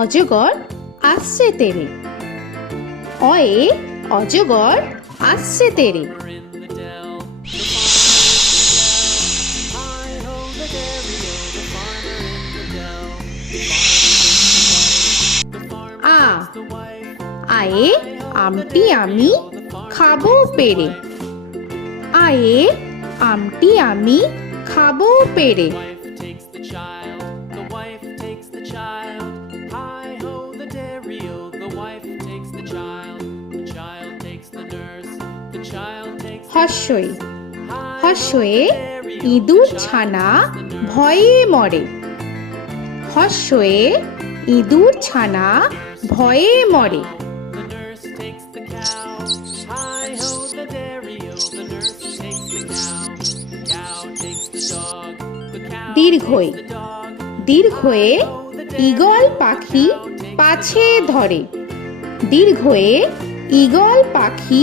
অজগর আসছে তেরে। অয়ে অজগর আসছে তেরে। আ আয়ে আমটি আমি খাবো পেরে। আয়ে আমটি আমি খাবো পেরে। হর্ষই হর্ষয়ে ইঁদুর ছানা ভয়ে মরে। হর্ষয়ে ইঁদুর ছানা ভয়ে মরে। দীর্ঘই দীর্ঘয়ে ঈগল পাখি পাছে ধরে। দীর্ঘয়ে ঈগল পাখি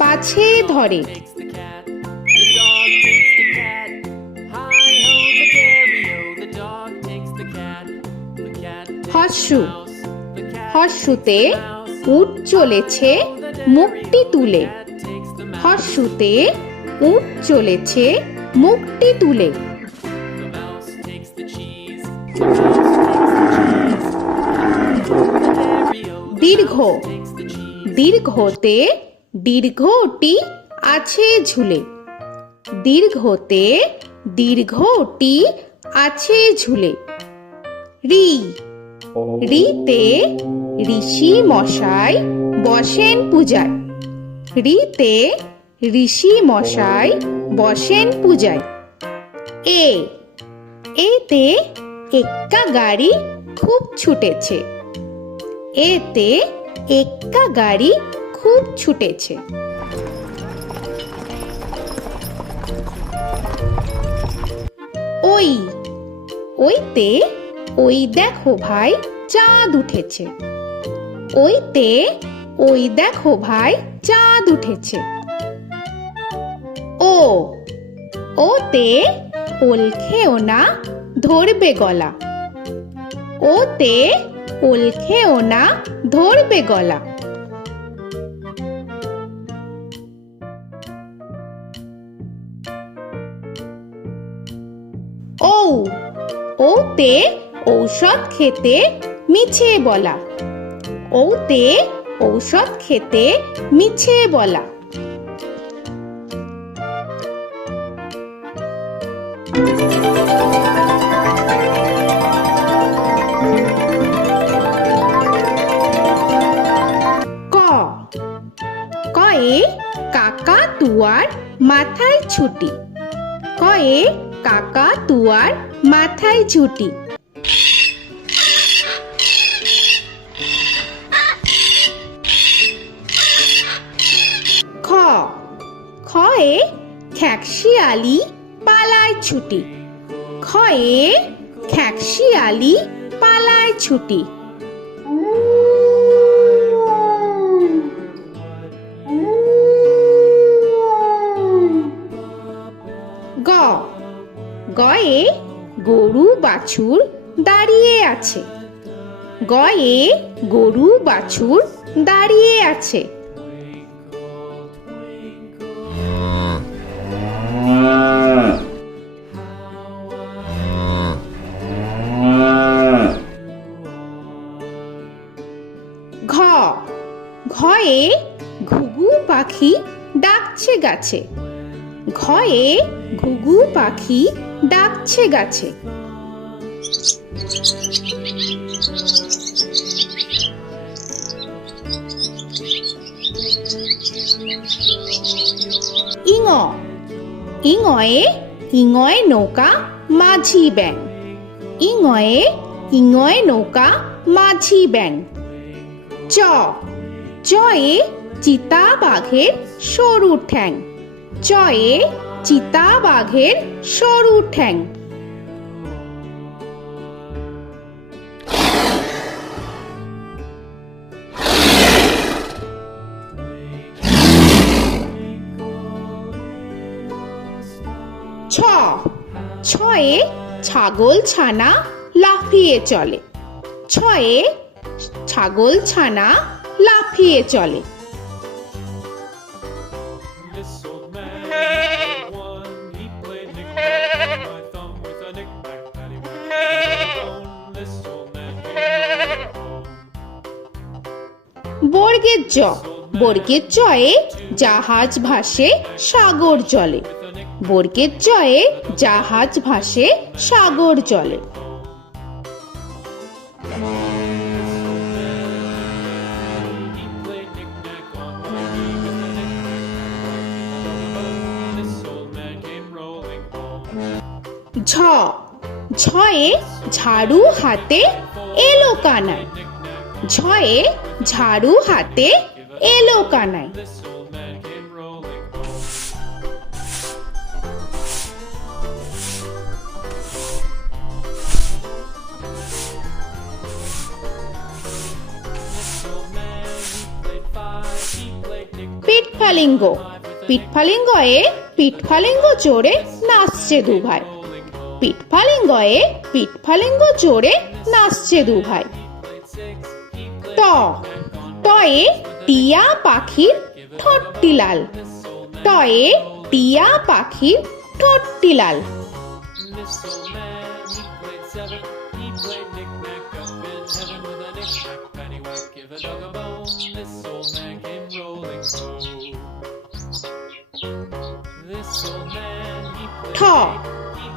পাছে ধরে। হর্ষু হর্ষুতে উট চলেছে মুখটি তুলে। হর্ষুতে উট চলেছে মুখটি তুলে। দীর্ঘ দীর্ঘতে দীর্ঘটি আছে ঝুলে। দীর্ঘতে দীর্ঘটি আছে ঝুলে। রি রিতে ঋষি মশাই বসেন পূজায়। রিতে ঋষি মশাই বসেন পূজায়। এ এতে এক্কা গাড়ি খুব ছুটেছে। এতে এক্কা গাড়ি খুব ছুটেছে। ওই ওইতে ওই দেখো ভাই চাঁদ উঠেছে। ওইতে ওই দেখো ভাই চাঁদ উঠেছে। ও ওতে ওল খেও না ধরবে গলা। ওতে ওল খেও না ধরবে গলা। ঔ ওতে ঔষধ খেতে মিছে বলা। ওতে ঔষধ খেতে মিছে বলা। ক কয়ে কাকা তুয়ার মাথায় ছুটি। কয়ে কাকা তুয়ার মাথায় ছুটি। খ খয়ে খ্যাকশিয়ালি পালায় ছুটি। খয়ে খ্যাকশিয়ালি পালায় ছুটি। গ গয়ে গরু বাছুর দাঁড়িয়ে আছে। গয়ে গরু বাছুর দাঁড়িয়ে আছে। ঘ ঘয়ে ঘুঘু পাখি ডাকছে গাছে। ঘয়ে ঘুঘু পাখি ডাকছে গাছে। ইঙ ইঙয়ে ইঙয়ে নৌকা মাঝি ব্যাং। ইঙয়ে ইঙয়ে নৌকা মাঝি ব্যাং। চ চয়ে চিতা বাঘের সরু ঠ্যাং। চয়ে চিতা বাঘের সরু ঠ্যাং। ছ ছয়ে ছাগল ছানা লাফিয়ে চলে। ছয়ে ছাগল ছানা লাফিয়ে চলে। This old man had one. He played knick-knack on my thumb with a knick-knack, paddywhack, bone. This old man came rolling home. বর্গের জ, বর্গের জয়ে জাহাজ ভাসে সাগর জলে। বর্গের জয়ে জাহাজ ভাসে সাগর জলে। He played knick-knack on my knee with a knick-knack, bone. This old man came rolling home. ঝ, ঝয়ে ঝাড়ু হাতে এলো কানাই। ঝয়ে ঝাড়ু হাতে এলো Kanai. This old man came rolling home. This old man, he played five. He played knick-knack. পিঠফালিঙ্গ, পিঠফালিঙ্গয়ে পিঠফালিঙ্গ চড়ে নাচছে দু ভাই। পিঠফালিঙ্গয়ে পিঠফালিঙ্গ চড়ে নাচছে দু ভাই। ট, টয়ে টিয়া পাখির ঠোঁটটি লাল। টয়ে টিয়া পাখির ঠোঁটটি লাল। This old man, he played seven. He played knick-knack up in heaven with a knick-knack, paddywhack, give a dog a bone. This old man came rolling home. This old man, he ঠ, played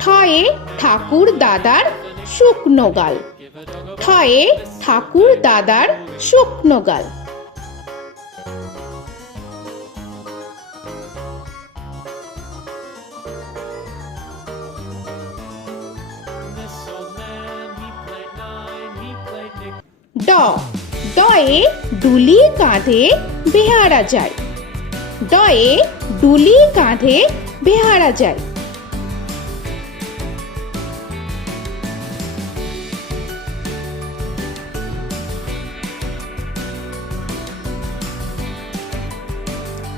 ঠয়ে ঠাকুর দাদার শুকনো গাল। give a dog a ঠয়ে ঠাকুর দাদার শুকনো গাল। This old man, he played nine. He played knick. ড, ডয়ে ডুলি কাঁধে বেহারা যায়। ডয়ে ডুলি কাঁধে বেহারা যায়।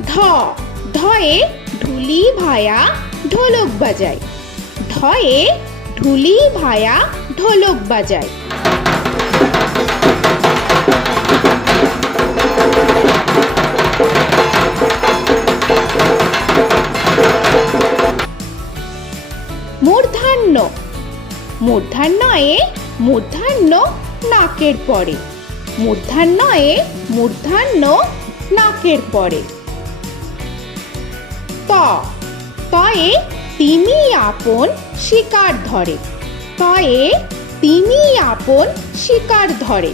ধ, ধয়ে ঢুলি ভায়া ঢোলক বাজায়। ধয়ে ঢুলি ভায়া ঢোলক বাজায়। মূর্ধন্য, মূর্ধন্যয়ে মূর্ধন্য নাকের পরে। মূর্ধন্যয়ে মূর্ধন্য নাকের পরে। ত, তয়ে তিমি আপন শিকার ধরে। তয়ে তিমি আপন শিকার ধরে।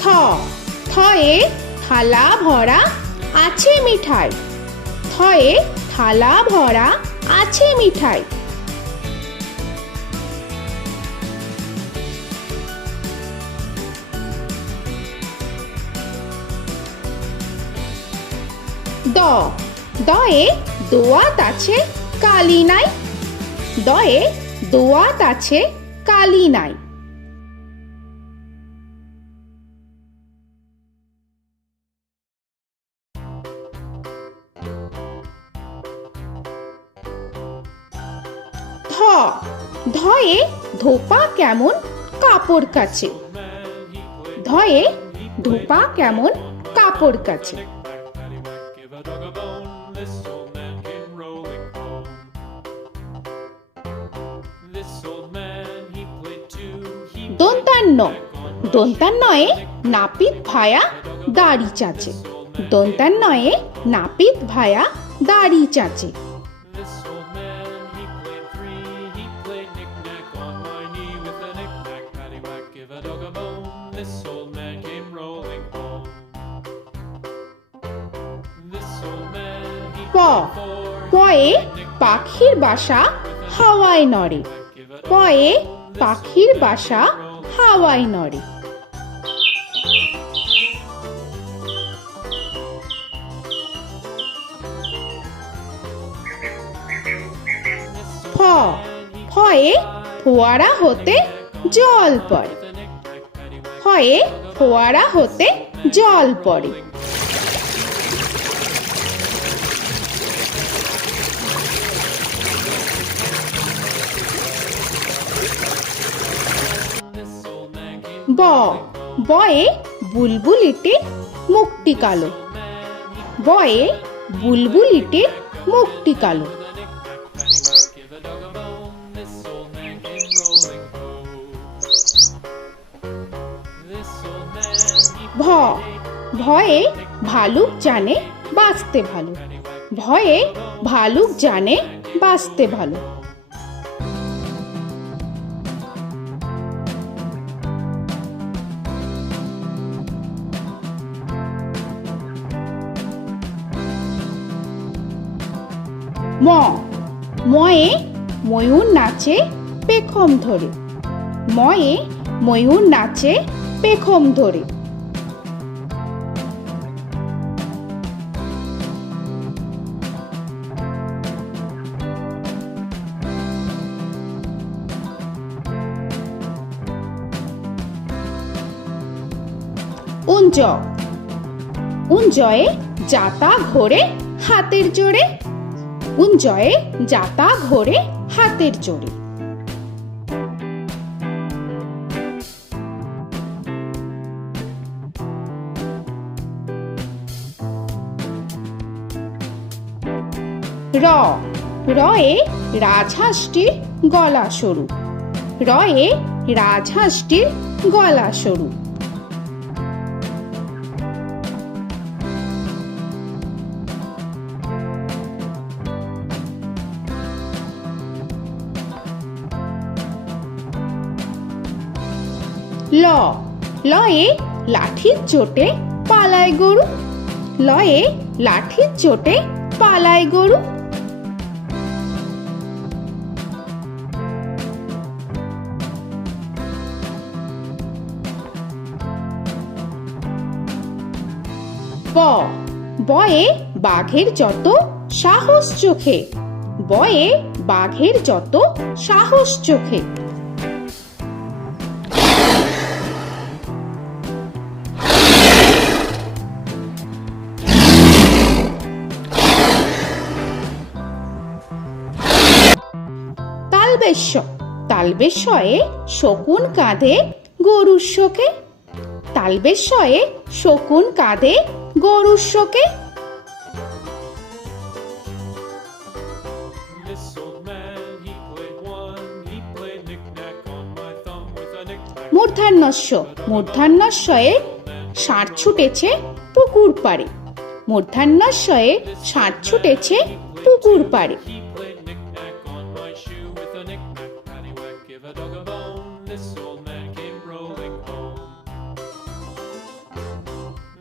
থ, থয়ে থালা ভরা আছে মিঠাই। থয়ে থালা ভরা আছে মিঠাই। দ, দয়ে দোয়াত আছে কালি নাই। দয়ে দোয়াত আছে কালি নাই। ধ, ধয়ে ধোপা কেমন কাপড় কাছে। ধয়ে ধোপা কেমন কাপড় কাছে। Paddywhack, give a dog a bone. This old man came rolling home. This old man, he played two. He দন্তান্ন, দন্তান্নয়ে নাপিত ভায়া দাড়ি চাচে। দন্তান্নয়ে নাপিত ভায়া দাড়ি চাচে। This old man, he played three. He played knick-knack on my knee with a knick-knack, paddywhack, give a dog a bone. This old man came rolling home. This old man, he প, played four. পয়ে পাখির বাসা হাওয়ায় নড়ে। পয়ে পাখির বাসা হাওয়ায় নড়ে। ফ, ফয়ে ফোয়ারা হতে জল পড়ে। ফয়ে ফোয়ারা হতে জল পড়ে। ব বয়ে বুলবুলিটির মুখটি কালো। বয়ে বুলবুলিটির মুখটি কালো। Give a dog a bone, this old man came rolling home. This old man, he ভ ভয়ে ভালুক জানে বাঁচতে ভালো। ভয়ে ভালুক জানে বাঁচতে ভালো। ম ময়ে ময়ূর নাচে পেখম ধরে। ময়ে ময়ূর নাচে পেখম ধরে। উঞ্জ উঞ্জয়ে যাতা ঘোরে হাতের জোরে। উঞ্জয়ে যাতা ঘোরে হাতের জোরে। র রয়ে রাজহাঁসটির গলা সরু। রয়ে রাজহাঁসটির গলা সরু। ল লয়ে লাঠির চোটে পালায় গরু। লয়ে লাঠির চোটে পালায় গরু। ব বয়ে বাঘের যত সাহস চোখে। বয়ে বাঘের যত সাহস চোখে। তালবেশ্য তালবেশ্যয়ে শকুন কাঁধে গরুর শোকে। তালবেশ্যয়ে শকুন কাঁধে গরুর শোকে। This old man, he played one, he played knick-knack on my thumb with a knick-knack. মূর্ধন্যস্য মূর্ধন্যস্বয়ে ষাঁড় ছুটেছে পুকুর পাড়ে। মূর্ধন্যস্বয়ে ষাঁড় ছুটেছে পুকুর পাড়ে। He played knick-knack on my shoe with a knick-knack, paddywhack, give a dog a bone. This old man came rolling home.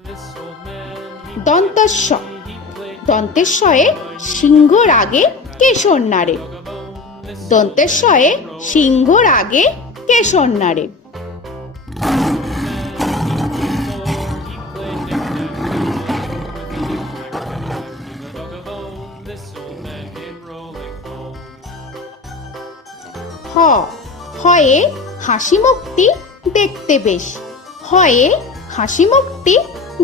This old man, দন্তস্ব he played দন্তেশ্বয়ে সিংহর আগে কেশর নাড়ে। dog a bone. This দন্তেশ্বয়ে সিংহর আগে কেশর নাড়ে। he played knick-knack on my shoe with a knick-knack, paddywhack, give a dog a bone. This old man came rolling home. হ হয়ে হাসি মুখটি দেখতে বেশ। হয়ে হাসি মুখটি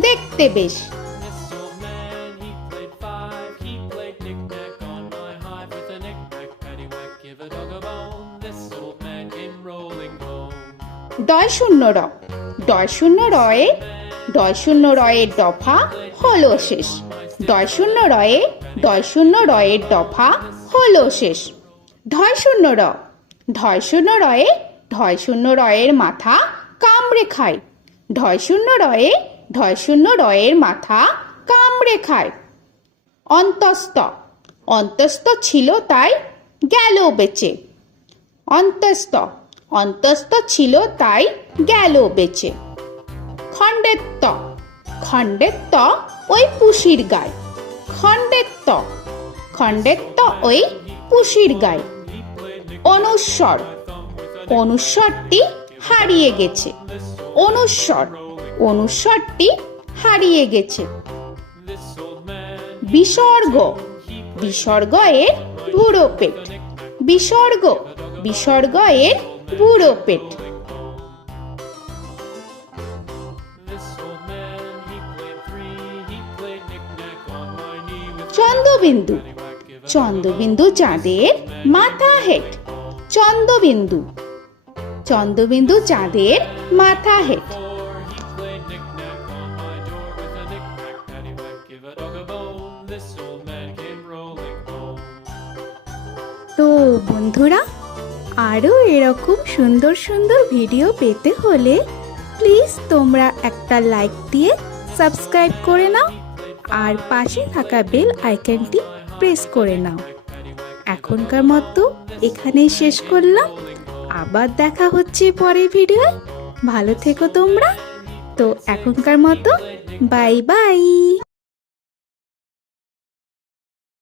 দেখতে বেশ। This old man, he played five, he played knick-knack on my hive with a knick-knack, paddywhack, give a dog a bone. This old man came rolling home. ডয় শূন্য র ডয় শূন্য রয়ে ডয় শূন্য রয়ের দফা হলো শেষ। ডয় শূন্য রয়ে ডয় শূন্য রয়ের দফা হলো শেষ। ঢয় শূন্য র ঢয় শূন্য রয়ে ঢয় শূন্য রয়ের মাথা কামড়ে খায়। ঢয় শূন্য রয়ে ঢয় শূন্য রয়ের মাথা কামড়ে খায়। অন্তস্থ অন্তস্থ ছিল তাই গেল বেঁচে। অন্তস্থ অন্তস্থ ছিল তাই গেল বেঁচে। খণ্ডেত্ব খণ্ডেত্ব ওই পুষির গায়। খণ্ডেত্ব খণ্ডেত্ব ওই পুষির গায়। অনুস্বর অনুস্বরটি হারিয়ে গেছে। অনুস্বর অনুস্বরটি হারিয়ে গেছে। This old man, বিসর্গ বিসর্গ এর বুড়ো পেট। বিসর্গ বিসর্গ এর বুড়ো পেট। this old man, he played three, he played knick-knack on my knee with Chandrabindu paddywhack, give a Chandrabindu চাঁদের মাথা হেট। চন্দ্রবিন্দু চন্দ্রবিন্দু চাঁদের মাথা head. Before he played knick-knack on my door with a knick-knack, paddywhack, give a dog a bone. This old man came rolling home. তো বন্ধুরা, আরও এরকম সুন্দর সুন্দর ভিডিও পেতে হলে প্লিজ তোমরা একটা লাইক দিয়ে সাবস্ক্রাইব করে নাও আর পাশে থাকা বেল আইকনটি প্রেস করে নাও। এখনকার মতো এখানেই শেষ করলাম, আবার দেখা হচ্ছে পরের ভিডিও। ভালো থেকো তোমরা। তো এখনকার মতো বাই বাই।